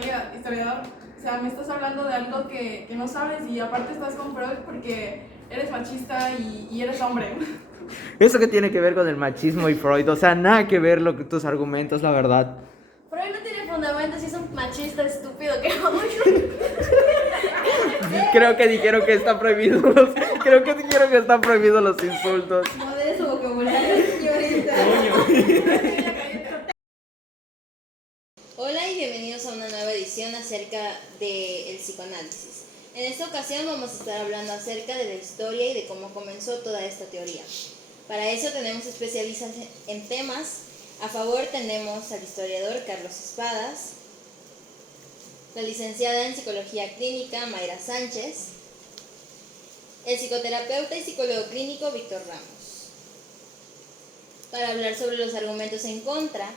historiador, o sea, me estás hablando de algo que no sabes y aparte estás con Freud porque eres machista y eres hombre. ¿Eso qué tiene que ver con el machismo y Freud? O sea, nada que ver tus argumentos, la verdad. Freud no tiene fundamentos y es un machista estúpido que Creo que dijeron que están prohibidos los insultos. No de su vocabulario, señorita. Hola y bienvenidos a una nueva edición acerca del psicoanálisis. En esta ocasión vamos a estar hablando acerca de la historia y de cómo comenzó toda esta teoría. Para eso tenemos especialistas en temas. A favor tenemos al historiador Carlos Espadas, la licenciada en Psicología Clínica Mayra Sánchez, el psicoterapeuta y psicólogo clínico Víctor Ramos. Para hablar sobre los argumentos en contra,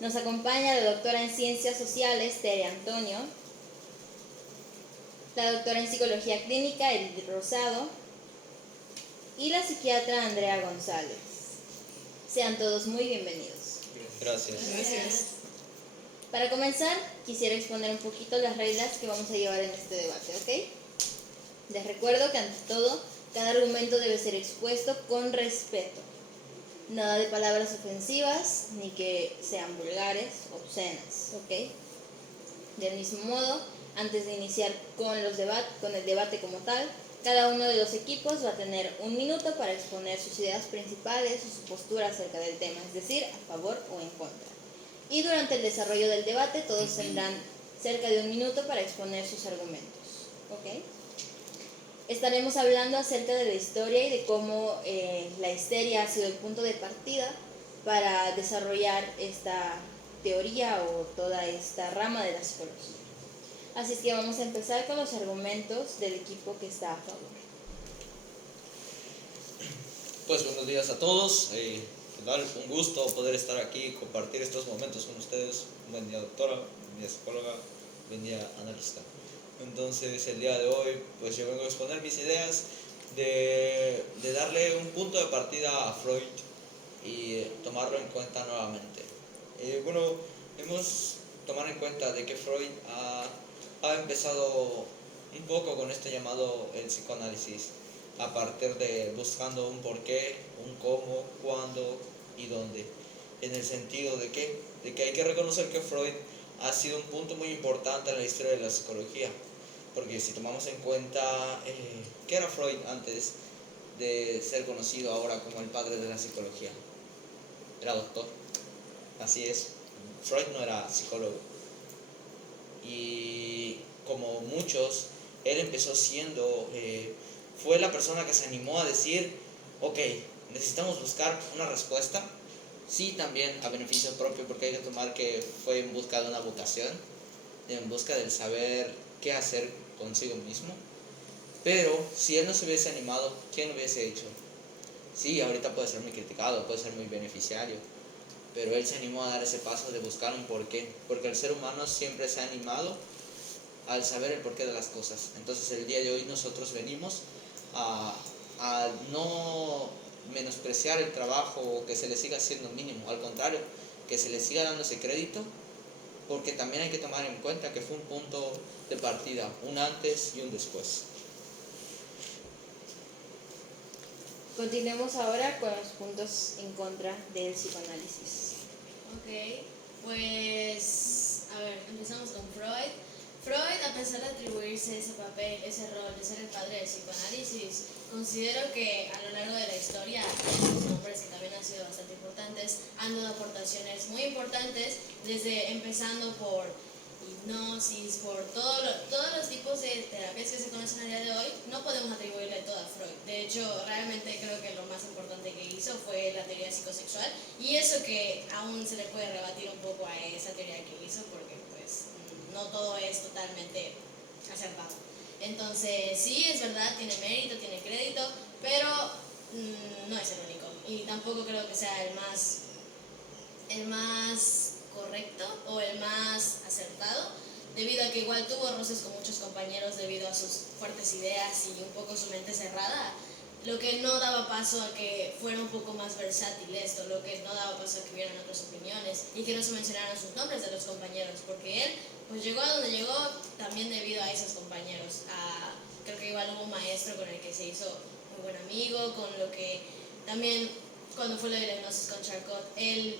nos acompaña la doctora en Ciencias Sociales Tere Antonio, la doctora en Psicología Clínica Edith Rosado y la psiquiatra Andrea González. Sean todos muy bienvenidos. Gracias. Para comenzar, quisiera exponer un poquito las reglas que vamos a llevar en este debate, ¿ok? Les recuerdo que ante todo, cada argumento debe ser expuesto con respeto. Nada de palabras ofensivas, ni que sean vulgares, obscenas, ¿ok? Del mismo modo, antes de iniciar con el debate como tal, cada uno de los equipos va a tener 1 minuto para exponer sus ideas principales o su postura acerca del tema, es decir, a favor o en contra. Y durante el desarrollo del debate, todos tendrán cerca de 1 minuto para exponer sus argumentos, ¿ok? Estaremos hablando acerca de la historia y de cómo la histeria ha sido el punto de partida para desarrollar esta teoría o toda esta rama de la psicología. Así es que vamos a empezar con los argumentos del equipo que está a favor. Pues buenos días a todos. Un gusto poder estar aquí y compartir estos momentos con ustedes. Buen día, doctora, buen día, psicóloga, buen día, analista. Entonces, el día de hoy, pues yo vengo a exponer mis ideas de darle un punto de partida a Freud y tomarlo en cuenta nuevamente. Hemos tomado en cuenta de que Freud ha empezado un poco con esto llamado el psicoanálisis, a partir de buscando un porqué, un cómo, cuándo y dónde, en el sentido de que hay que reconocer que Freud ha sido un punto muy importante en la historia de la psicología, porque si tomamos en cuenta ¿qué era Freud antes de ser conocido ahora como el padre de la psicología? Era doctor, así es. Freud no era psicólogo, y como muchos, él empezó siendo, fue la persona que se animó a decir, ok, necesitamos buscar una respuesta, sí, también a beneficio propio, porque hay que tomar que fue en busca de una vocación, en busca del saber qué hacer consigo mismo, pero si él no se hubiese animado, ¿quién lo hubiese hecho? Sí, ahorita puede ser muy criticado, puede ser muy beneficiario, pero él se animó a dar ese paso de buscar un porqué, porque el ser humano siempre se ha animado al saber el porqué de las cosas. Entonces el día de hoy nosotros venimos a no menospreciar el trabajo o que se le siga haciendo mínimo, al contrario, que se le siga dando ese crédito, porque también hay que tomar en cuenta que fue un punto de partida, un antes y un después. Continuemos ahora con los puntos en contra del psicoanálisis. Ok, pues, a ver, empezamos con Freud. Freud, a pesar de atribuirse ese papel, ese rol de ser el padre del psicoanálisis, considero que a lo largo de la historia, sus nombres que también han sido bastante importantes, han dado aportaciones muy importantes, desde empezando por hipnosis, por todos los tipos de terapias que se conocen a día de hoy. No podemos atribuirle todo a Freud. De hecho, realmente creo que lo más importante que hizo fue la teoría psicosexual, y eso que aún se le puede rebatir un poco a esa teoría que hizo, porque pues no todo es totalmente acertado. Entonces, sí, es verdad, tiene mérito, tiene crédito, pero no es el único. Y tampoco creo que sea el más correcto o el más acertado, debido a que igual tuvo roces con muchos compañeros debido a sus fuertes ideas y un poco su mente cerrada, lo que no daba paso a que fuera un poco más versátil esto, lo que no daba paso a que hubieran otras opiniones y que no se mencionaran sus nombres de los compañeros, porque él pues llegó a donde llegó también debido a esos compañeros. Creo que igual hubo un maestro con el que se hizo muy buen amigo, con lo que también cuando fue la diagnosis con Charcot, él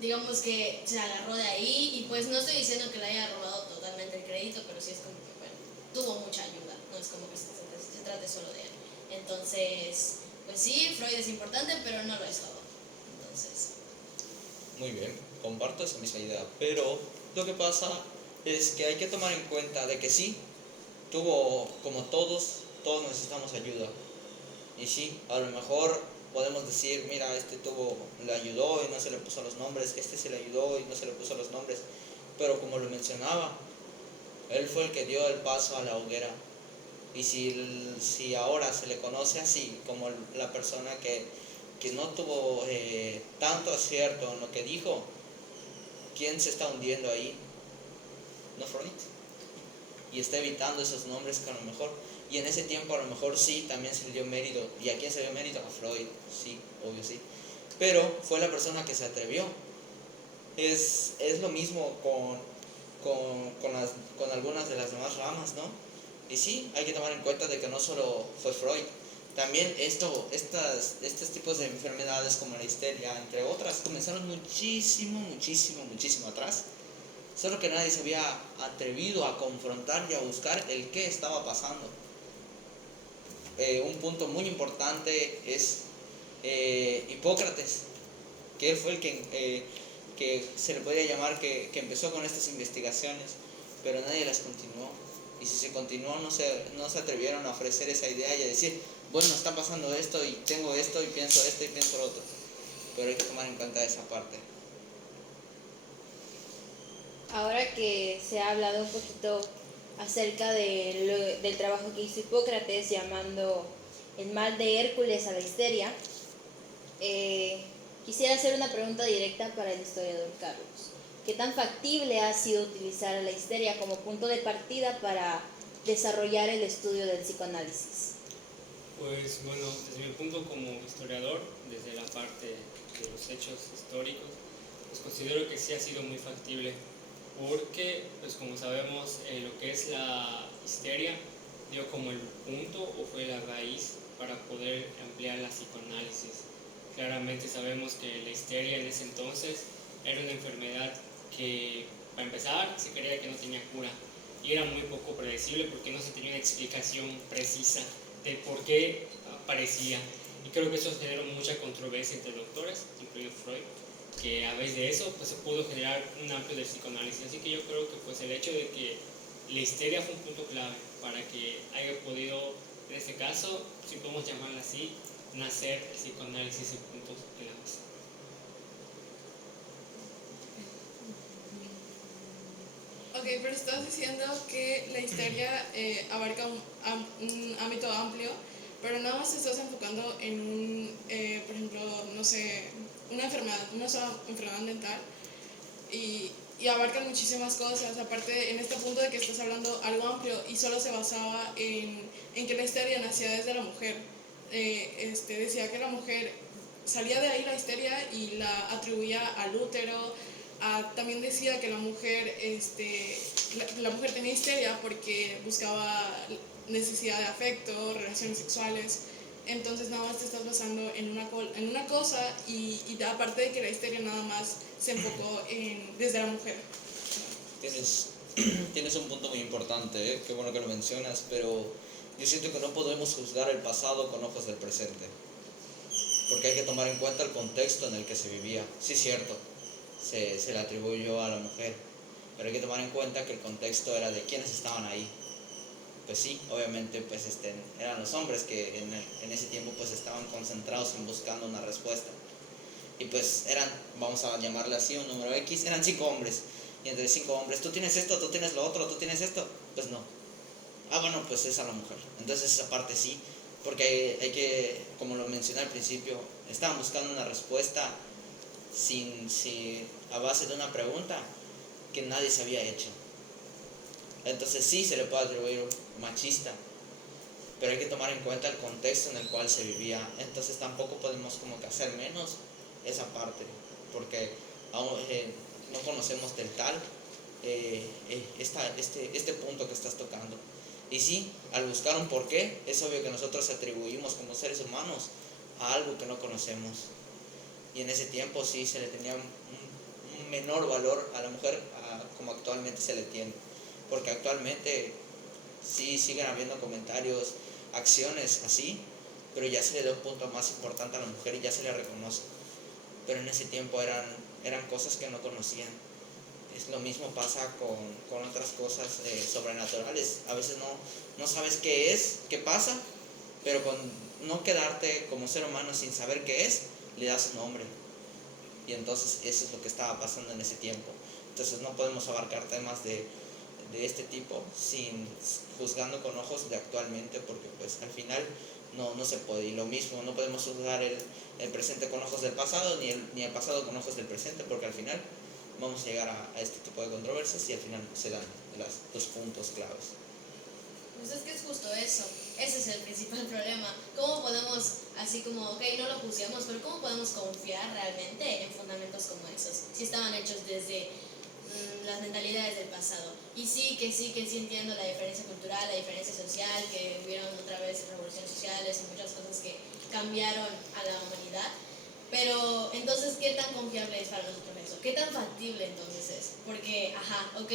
digamos que se agarró de ahí y pues no estoy diciendo que le haya robado totalmente el crédito, pero sí es como que, bueno, tuvo mucha ayuda, no es como que se trate solo de él. Entonces, pues sí, Freud es importante, pero no lo es todo. Entonces... Muy bien, comparto esa misma idea, pero lo que pasa es que hay que tomar en cuenta de que sí, tuvo, como todos necesitamos ayuda. Y sí, a lo mejor podemos decir, mira, le ayudó y no se le puso los nombres, este se le ayudó y no se le puso los nombres, pero como lo mencionaba, él fue el que dio el paso a la hoguera. Y si ahora se le conoce así, como la persona que no tuvo tanto acierto en lo que dijo, ¿quién se está hundiendo ahí? No Freud. Y está evitando esos nombres que a lo mejor, y en ese tiempo a lo mejor sí, también se le dio mérito. ¿Y a quién se le dio mérito? A Freud, sí, obvio sí. Pero fue la persona que se atrevió. Es lo mismo con algunas de las demás ramas, ¿no? Y sí, hay que tomar en cuenta de que no solo fue Freud, también estos tipos de enfermedades como la histeria, entre otras, comenzaron muchísimo atrás. Solo que nadie se había atrevido a confrontar y a buscar el qué estaba pasando. Un punto muy importante es Hipócrates, que él fue el que se le podría llamar que empezó con estas investigaciones, pero nadie las continuó. Y si se continuó, no se atrevieron a ofrecer esa idea y a decir, bueno, está pasando esto y tengo esto y pienso lo otro. Pero hay que tomar en cuenta esa parte. Ahora que se ha hablado un poquito acerca del trabajo que hizo Hipócrates llamando el mal de Hércules a la histeria, quisiera hacer una pregunta directa para el historiador Carlos. ¿Qué tan factible ha sido utilizar a la histeria como punto de partida para desarrollar el estudio del psicoanálisis? Pues bueno, desde mi punto como historiador, desde la parte de los hechos históricos, pues considero que sí ha sido muy factible, porque pues como sabemos lo que es la histeria dio como el punto o fue la raíz para poder ampliar la psicoanálisis. Claramente sabemos que la histeria en ese entonces era una enfermedad que, para empezar, se creía que no tenía cura y era muy poco predecible porque no se tenía una explicación precisa de por qué aparecía. Y creo que eso generó mucha controversia entre doctores, incluido Freud, que a raíz de eso pues, se pudo generar un amplio del psicoanálisis. Así que yo creo que pues, el hecho de que la histeria fue un punto clave para que haya podido, en este caso, si podemos llamarlo así, nacer el psicoanálisis en puntos claves. Ok, pero estás diciendo que la histeria abarca un ámbito amplio, pero nada más te estás enfocando en por ejemplo, no sé, una sola enfermedad mental y abarcan muchísimas cosas. Aparte, en este punto de que estás hablando algo amplio y solo se basaba en que la histeria nacía desde la mujer. Decía que la mujer salía de ahí la histeria y la atribuía al útero. También decía que la mujer tenía histeria porque buscaba necesidad de afecto, relaciones sexuales. Entonces nada más te estás basando en una cosa y aparte de que la histeria nada más se enfocó desde la mujer. Tienes un punto muy importante, ¿eh? Qué bueno que lo mencionas, pero yo siento que no podemos juzgar el pasado con ojos del presente, porque hay que tomar en cuenta el contexto en el que se vivía. Sí, es cierto, se le atribuyó a la mujer, pero hay que tomar en cuenta que el contexto era de quienes estaban ahí. Pues sí, obviamente pues eran los hombres que en ese tiempo pues estaban concentrados en buscando una respuesta. Y pues eran, vamos a llamarle así, un número X, eran 5 hombres. Y entre 5 hombres, tú tienes esto, tú tienes lo otro, tú tienes esto. Pues no. Bueno, pues es a la mujer. Entonces esa parte sí, porque hay que, como lo mencioné al principio, estaban buscando una respuesta a base de una pregunta que nadie se había hecho. Entonces sí se le puede atribuir machista, pero hay que tomar en cuenta el contexto en el cual se vivía. Entonces tampoco podemos como que hacer menos esa parte, porque aún no conocemos del tal este punto que estás tocando. Y sí, al buscar un porqué, es obvio que nosotros atribuimos como seres humanos a algo que no conocemos. Y en ese tiempo sí se le tenía un menor valor a la mujer como actualmente se le tiene. Porque actualmente sí siguen habiendo comentarios, acciones así, pero ya se le da un punto más importante a la mujer y ya se le reconoce. Pero en ese tiempo eran cosas que no conocían. Es lo mismo pasa con otras cosas sobrenaturales. A veces no sabes qué es, qué pasa, pero con no quedarte como ser humano sin saber qué es, le das un nombre. Y entonces eso es lo que estaba pasando en ese tiempo. Entonces no podemos abarcar temas de este tipo sin juzgando con ojos de actualmente, porque pues al final no se puede. Y lo mismo, no podemos juzgar el presente con ojos del pasado ni el pasado con ojos del presente, porque al final vamos a llegar a este tipo de controversias y al final se dan los puntos claves. Pues es que es justo eso, ese es el principal problema. ¿Cómo podemos, así como, ok, no lo juzguemos, pero cómo podemos confiar realmente en fundamentos como esos, si estaban hechos desde las mentalidades del pasado? Y sí que entiendo la diferencia cultural, la diferencia social, que hubieron otra vez revoluciones sociales y muchas cosas que cambiaron a la humanidad. Pero entonces, ¿qué tan confiable es para nosotros eso? ¿Qué tan factible entonces es? Porque, ok,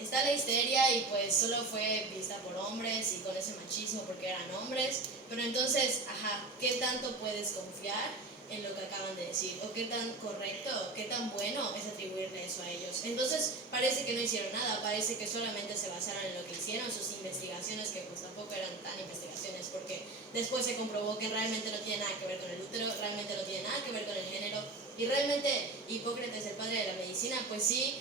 está la histeria y pues solo fue vista por hombres y con ese machismo porque eran hombres, pero entonces, ¿qué tanto puedes confiar en lo que acaban de decir? ¿O qué tan correcto, qué tan bueno es atribuirle eso a ellos? Entonces parece que no hicieron nada, parece que solamente se basaron en lo que hicieron, sus investigaciones, que pues tampoco eran tan investigaciones, porque después se comprobó que realmente no tiene nada que ver con el útero, realmente no tiene nada que ver con el género, y realmente Hipócrates, el padre de la medicina, pues sí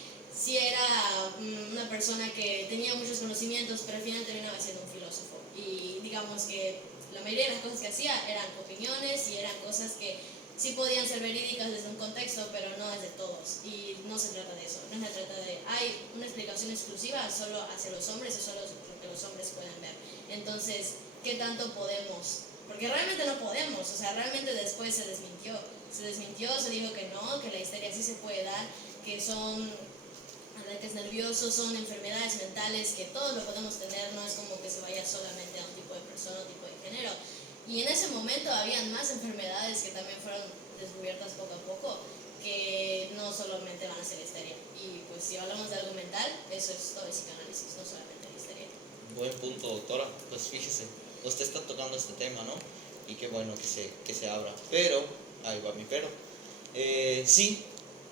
era una persona que tenía muchos conocimientos, pero al final terminaba siendo un filósofo. Y digamos que la mayoría de las cosas que hacía eran opiniones y eran cosas que sí podían ser verídicas desde un contexto, pero no desde todos. Y no se trata de eso, no se trata de, hay una explicación exclusiva solo hacia los hombres y solo lo que los hombres pueden ver. Entonces, ¿qué tanto podemos? Porque realmente no podemos, o sea, realmente después se desmintió, se dijo que no, que la histeria sí se puede dar, que son ataques nerviosos, son enfermedades mentales que todos lo podemos tener, no es como que se vaya solamente a un tipo de persona o tipo de género. Y en ese momento habían más enfermedades que también fueron descubiertas poco a poco, que no solamente van a ser histeria. Y pues si hablamos de algo mental, eso es todo el psicoanálisis, no solamente la histeria. Buen punto, doctora. Pues fíjese, usted está tocando este tema, ¿no? Y qué bueno que se abra. Pero, ahí va mi pero. Sí,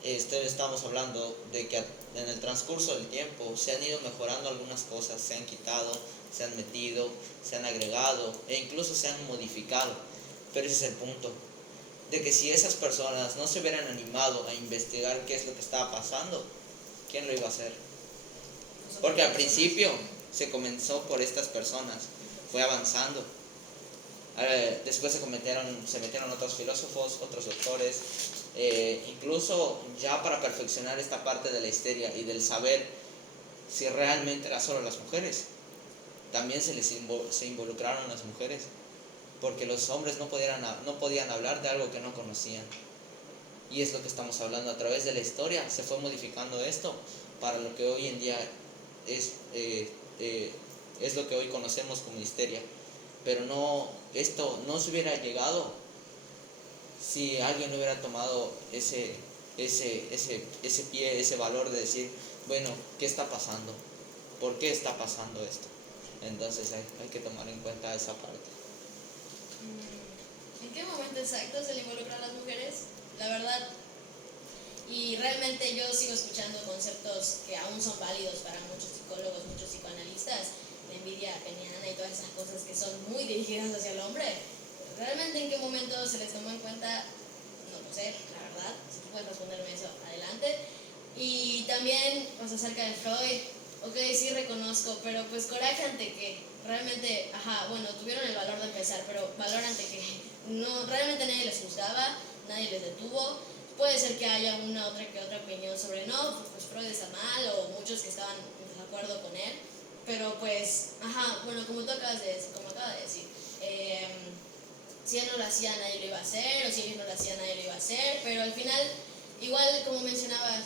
estamos hablando de que en el transcurso del tiempo se han ido mejorando algunas cosas, se han quitado, se han metido, se han agregado e incluso se han modificado. Pero ese es el punto, de que si esas personas no se hubieran animado a investigar qué es lo que estaba pasando, ¿quién lo iba a hacer? Porque al principio se comenzó por estas personas, fue avanzando. Después se metieron otros filósofos, otros doctores, incluso ya para perfeccionar esta parte de la histeria y del saber si realmente eran solo las mujeres. También se involucraron las mujeres, porque los hombres no podían hablar de algo que no conocían. Y es lo que estamos hablando, a través de la historia se fue modificando esto para lo que hoy en día es lo que hoy conocemos como histeria. Pero esto no se hubiera llegado si alguien no hubiera tomado ese pie, ese valor de decir, bueno, ¿qué está pasando? ¿Por qué está pasando esto? Entonces hay que tomar en cuenta esa parte. ¿En qué momento exacto se le involucran a las mujeres? La verdad, y realmente yo sigo escuchando conceptos que aún son válidos para muchos psicólogos, muchos psicoanalistas, la envidia peniana y todas esas cosas que son muy dirigidas hacia el hombre. ¿Realmente en qué momento se les tomó en cuenta? No lo sé, la verdad. Si tú puedes responderme eso, adelante. Y también, pues acerca de Freud, ok, sí reconozco, pero pues coraje ante que realmente, bueno, tuvieron el valor de empezar, pero valor ante que no, realmente nadie les juzgaba, nadie les detuvo. Puede ser que haya una que otra opinión sobre no, pues Freud está mal, o muchos que estaban en desacuerdo con él, pero pues, bueno, como tú acabas de decir, si él no lo hacía nadie lo iba a hacer, o si él no lo hacía nadie lo iba a hacer, pero al final, igual como mencionabas,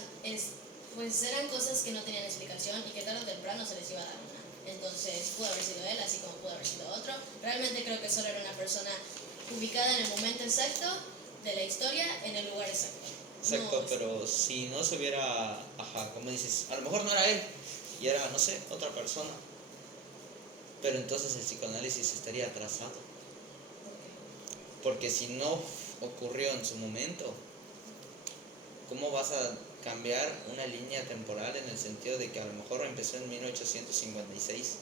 pues eran cosas que no tenían explicación y que tarde o temprano se les iba a dar una. Entonces pudo haber sido él, así como pudo haber sido otro. Realmente creo que solo era una persona ubicada en el momento exacto de la historia, en el lugar exacto. Exacto, No, pero si no se hubiera, ajá, como dices, a lo mejor no era él, y era, no sé, otra persona. Pero entonces el psicoanálisis estaría atrasado. Porque si no ocurrió en su momento, ¿cómo vas a cambiar una línea temporal en el sentido de que a lo mejor empezó en 1856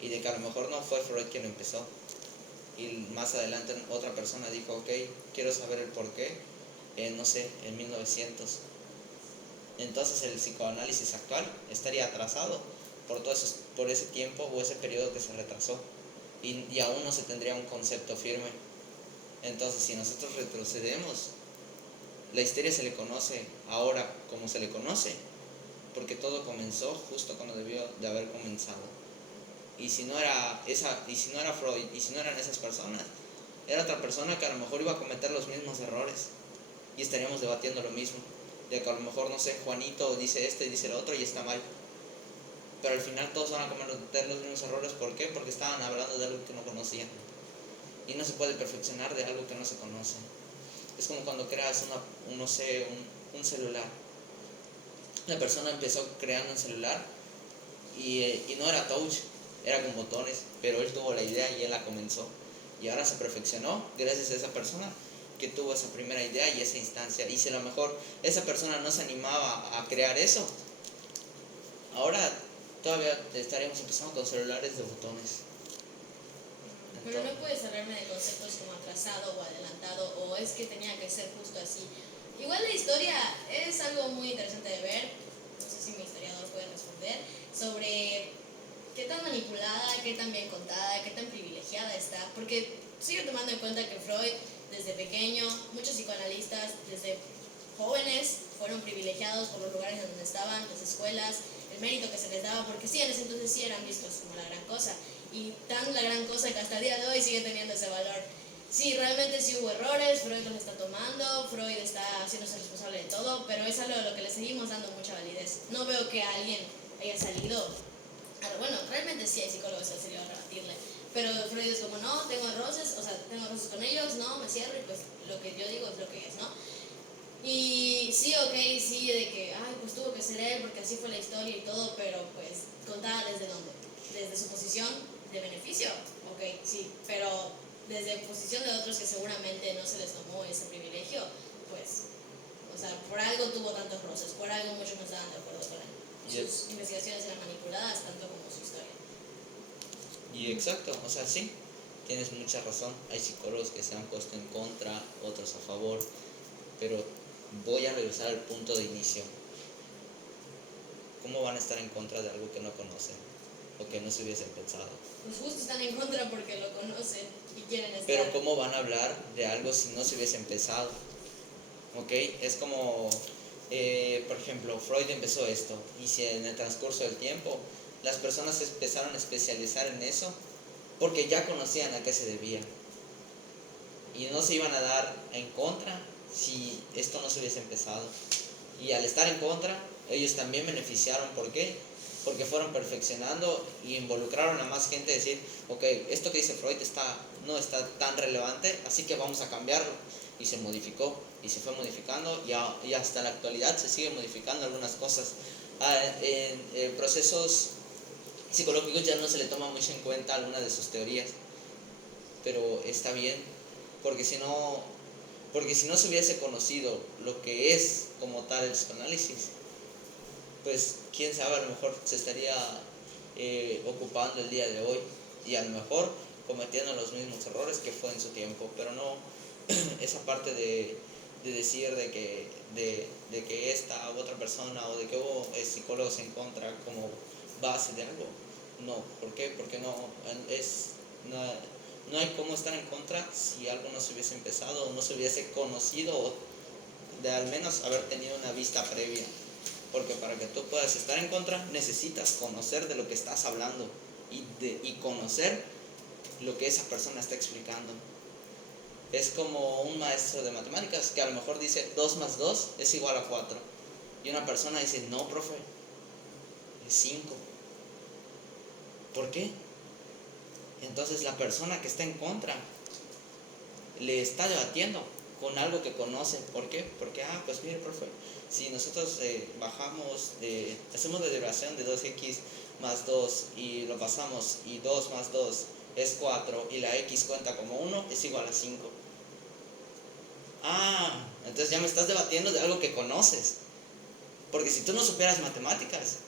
y de que a lo mejor no fue Freud quien lo empezó? Y más adelante otra persona dijo, ok, quiero saber el por qué, no sé, en 1900. Entonces el psicoanálisis actual estaría atrasado por ese tiempo o ese periodo que se retrasó y aún no se tendría un concepto firme. Entonces si nosotros retrocedemos, la histeria se le conoce ahora como se le conoce, porque todo comenzó justo cuando debió de haber comenzado. Y si no era Freud, y si no eran esas personas, era otra persona que a lo mejor iba a cometer los mismos errores y estaríamos debatiendo lo mismo, de que a lo mejor, no sé, Juanito dice y dice lo otro y está mal, pero al final todos van a cometer los mismos errores. ¿Por qué? Porque estaban hablando de algo que no conocían, y no se puede perfeccionar de algo que no se conoce. Es como cuando creas un celular. La persona empezó creando un celular y no era touch, era con botones, pero él tuvo la idea y él la comenzó. Y ahora se perfeccionó gracias a esa persona que tuvo esa primera idea y esa instancia. Y si a lo mejor esa persona no se animaba a crear eso, ahora todavía estaríamos empezando con celulares de botones. pero no puedes hablarme de conceptos como atrasado o adelantado o es que tenía que ser justo así. Igual la historia es algo muy interesante de ver, no sé si mi historiador puede responder, sobre qué tan manipulada, qué tan bien contada, qué tan privilegiada está, porque sigo tomando en cuenta que Freud desde pequeño, muchos psicoanalistas desde jóvenes fueron privilegiados por los lugares en donde estaban, las escuelas, el mérito que se les daba, porque sí, en ese entonces sí eran vistos como la gran cosa, y tan la gran cosa que hasta el día de hoy sigue teniendo ese valor. Sí, realmente sí hubo errores, Freud los está tomando, Freud está haciéndose responsable de todo, pero es algo a lo que le seguimos dando mucha validez. No veo que alguien haya salido, bueno, realmente sí hay psicólogos que han salido a rebatirle, pero Freud es como, no, tengo roces con ellos, no, me cierro y pues lo que yo digo es lo que es, ¿no? Y sí, ok, sí, de que, ay, pues tuvo que ser él porque así fue la historia y todo, pero pues contada desde dónde, desde su posición de beneficio, ok, sí, pero desde posición de otros que seguramente no se les tomó ese privilegio, pues, o sea, por algo tuvo tantos roces, por algo muchos no estaban de acuerdo con él. Sus investigaciones eran manipuladas tanto como su historia. Y exacto, o sea, sí, tienes mucha razón. Hay psicólogos que se han puesto en contra, otros a favor, pero voy a regresar al punto de inicio. ¿Cómo van a estar en contra de algo que no conocen o que no se hubiesen pensado? Pues justo están en contra porque lo conocen y quieren estar. Pero ¿cómo van a hablar de algo si no se hubiesen pensado? ¿Ok? Es como, por ejemplo, Freud empezó esto y si en el transcurso del tiempo las personas se empezaron a especializar en eso porque ya conocían a qué se debía y no se iban a dar en contra si esto no se hubiese empezado. Y al estar en contra, ellos también beneficiaron. ¿Por qué? Porque fueron perfeccionando y involucraron a más gente a decir, ok, esto que dice Freud no está tan relevante, así que vamos a cambiarlo. Y se modificó, y se fue modificando, y hasta la actualidad se siguen modificando algunas cosas. En procesos psicológicos ya no se le toma mucho en cuenta alguna de sus teorías, pero está bien, porque si no se hubiese conocido lo que es como tal el psicoanálisis, pues quién sabe, a lo mejor se estaría ocupando el día de hoy y a lo mejor cometiendo los mismos errores que fue en su tiempo, pero no esa parte de decir de que esta u otra persona o de que hubo psicólogos en contra como base de algo. No, ¿por qué? Porque no hay cómo estar en contra si algo no se hubiese empezado o no se hubiese conocido o de al menos haber tenido una vista previa. Porque para que tú puedas estar en contra necesitas conocer de lo que estás hablando y conocer lo que esa persona está explicando. Es como un maestro de matemáticas que a lo mejor dice 2 más 2 es igual a 4, Y una persona dice, no, profe, es 5. ¿Por qué? Entonces la persona que está en contra le está debatiendo con algo que conoce. ¿Por qué? Porque, pues mire, profe, si nosotros hacemos la derivación de 2x más 2 y lo pasamos, y 2 más 2 es 4, y la x cuenta como 1, es igual a 5. Entonces ya me estás debatiendo de algo que conoces. Porque si tú no supieras matemáticas,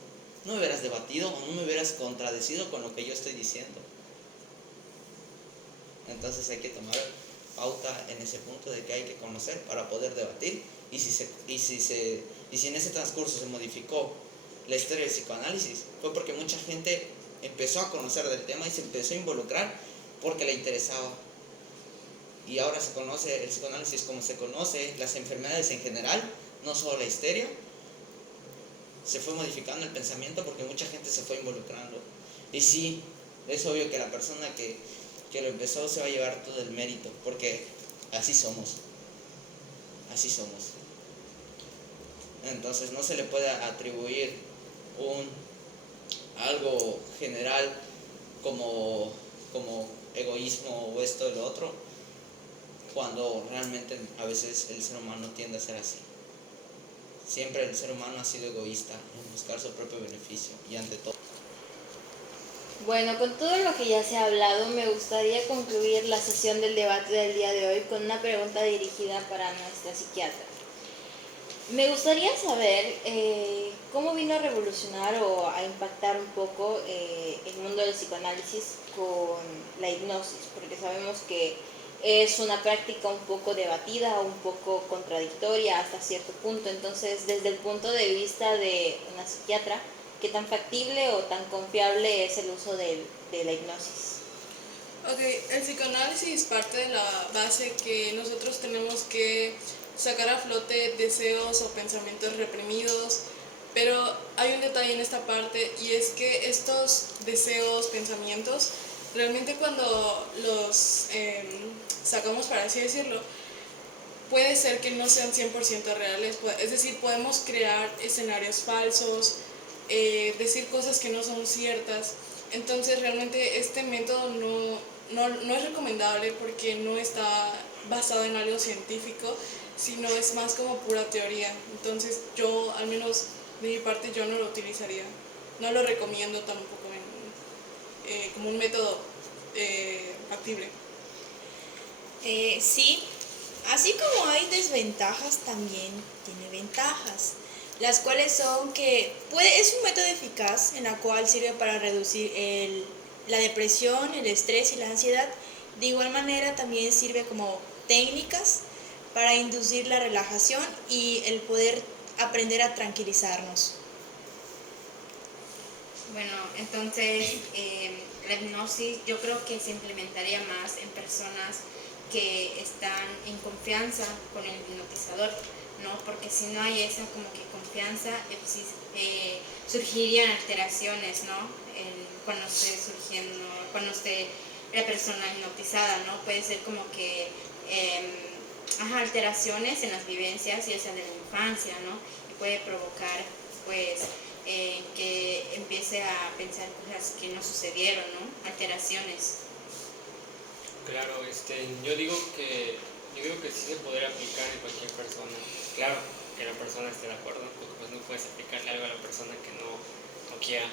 no me hubieras debatido o no me hubieras contradecido con lo que yo estoy diciendo. Entonces hay que tomar pauta en ese punto de que hay que conocer para poder debatir. Y si en ese transcurso se modificó la historia del psicoanálisis, fue porque mucha gente empezó a conocer del tema y se empezó a involucrar porque le interesaba. Y ahora se conoce el psicoanálisis como se conoce las enfermedades en general, no solo la histeria. Se fue modificando el pensamiento porque mucha gente se fue involucrando. Y sí, es obvio que la persona que lo empezó se va a llevar todo el mérito, porque así somos. Así somos. Entonces no se le puede atribuir algo general como egoísmo o esto y lo otro, cuando realmente a veces el ser humano tiende a ser así. Siempre el ser humano ha sido egoísta en buscar su propio beneficio y ante todo. Bueno, con todo lo que ya se ha hablado, me gustaría concluir la sesión del debate del día de hoy con una pregunta dirigida para nuestra psiquiatra. Me gustaría saber cómo vino a revolucionar o a impactar un poco el mundo del psicoanálisis con la hipnosis, porque sabemos que es una práctica un poco debatida, un poco contradictoria hasta cierto punto. Entonces, desde el punto de vista de una psiquiatra, ¿qué tan factible o tan confiable es el uso de la hipnosis? Ok, el psicoanálisis parte de la base que nosotros tenemos que sacar a flote deseos o pensamientos reprimidos, pero hay un detalle en esta parte, y es que estos deseos, pensamientos, realmente cuando los sacamos, para así decirlo, puede ser que no sean 100% reales, es decir, podemos crear escenarios falsos, decir cosas que no son ciertas. Entonces realmente este método no es recomendable porque no está basado en algo científico, sino es más como pura teoría. Entonces yo, al menos de mi parte, yo no lo utilizaría, no lo recomiendo tampoco como un método factible. Sí, así como hay desventajas, también tiene ventajas, las cuales son que es un método eficaz en la cual sirve para reducir la depresión, el estrés y la ansiedad. De igual manera también sirve como técnicas para inducir la relajación y el poder aprender a tranquilizarnos. Bueno, entonces la hipnosis yo creo que se implementaría más en personas que están en confianza con el hipnotizador, ¿no? Porque si no hay esa como que confianza, surgirían alteraciones, ¿no? Cuando esté la persona hipnotizada, ¿no? Puede ser como que alteraciones en las vivencias, ya sea de la infancia, ¿no? Y puede provocar, pues, que empiece a pensar cosas que no sucedieron, ¿no? Alteraciones. Claro, yo digo que sí se podría aplicar en cualquier persona. Claro, que la persona esté de acuerdo, porque pues no puedes aplicarle algo a la persona que no quiera.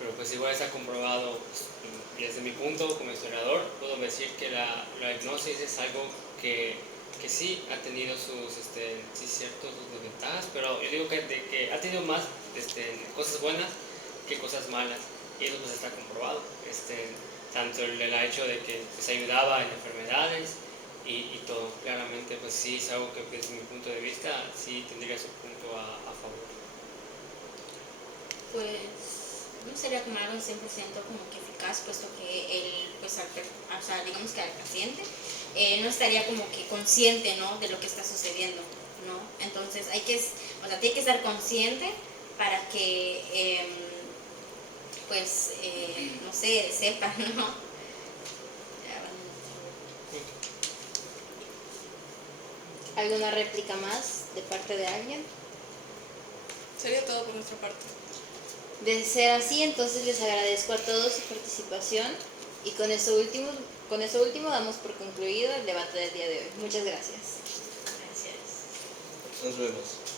Pero pues igual está comprobado, pues, desde mi punto como historiador, puedo decir que la hipnosis es algo que sí ha tenido sus desventajas, pero yo digo que ha tenido más cosas buenas que cosas malas, y eso pues está comprobado. Tanto el hecho de que pues, ayudaba en enfermedades y todo. Claramente pues sí es algo que desde mi punto de vista sí tendría su punto a favor. Pues no sería como algo 100% como que eficaz, puesto que digamos que al paciente no estaría como que consciente, ¿no? De lo que está sucediendo, ¿no? Entonces tiene que estar consciente para que no sé, sepa, ¿no? ¿Alguna réplica más de parte de alguien? Sería todo por nuestra parte. De ser así, entonces les agradezco a todos su participación y con eso último damos por concluido el debate del día de hoy. Muchas gracias. Gracias. Nos vemos.